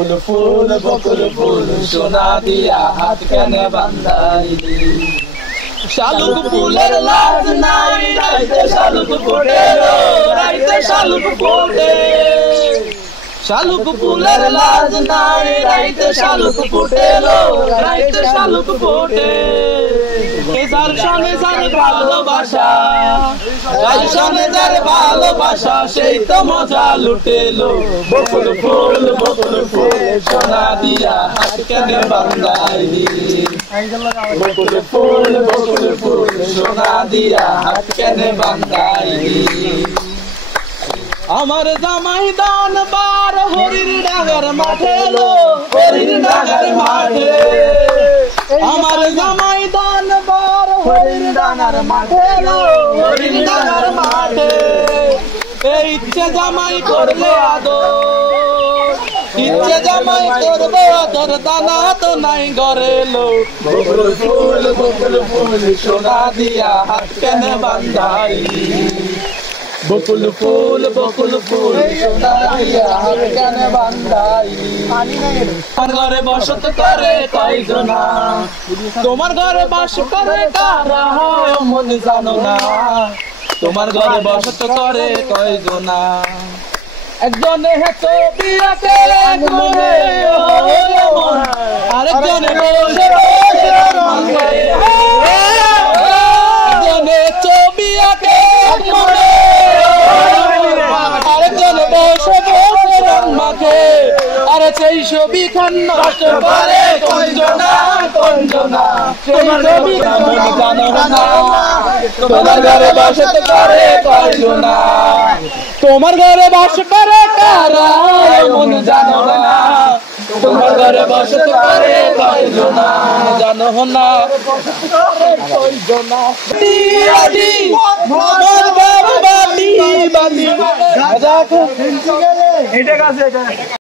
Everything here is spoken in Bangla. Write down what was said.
বকুল ফুল সোনা দিয়া হাত কেনে বান্ধাইলি শালুক ফুলের লাজ নাই রাইতে শালুক ফোটে রাইতে শালুক ফোটে শালুক ফুলের লাজ নাই রাইতে শালুক ফোটে রাইতে শালুক ফোটে যার সঙ্গে যার ভালোবাসা যার সঙ্গে যার ভালোবাসা সেই তো মজা লুটেলো বকুল ফুল সোনা দিয়া হাত কেনে বান্ধাইলি বকুল ফুল সোনা দিয়া হাত কেনে বান্ধাইলি আমার জামাই দান বার হরির ডাঙ্গার মাঠে হরির ডাঙ্গার মাঠে আমার জামাই দান বার হরির ডাঙ্গার মাঠে হরির ডাঙ্গার মাঠে এই ইচ্ছে জামাই করলে আদর ইচ্ছে জামাই করবে আদর দানা তো নাই ঘরে লো বকুল ফুল সোনা দিয়া হাত কেনে বান্ধাইলি বকুল ফুল সোনা দিয়া হাত কেনে বান্ধাইলি তোমার ঘরে বসত করে কয়জনা তোমার ঘরে বাস করে কারা মন জানো না তোমার ঘরে বসত করে কয়জনা একজনে ছবি আঁকে মনে আরেকজনে বসে একজনে ছবি আঁকে মনে আরেকজনে বসে রং মাখে আরে সেই ছবি খান নষ্ট করে কয়জনা তোমার ছবি জানো না তোমার ঘরে বসত করে কয়জনা তোমার ঘরে বাস করে কারা মন জানো না তোমার ঘরে বসত করে কয়জনা জানো না কয়জনা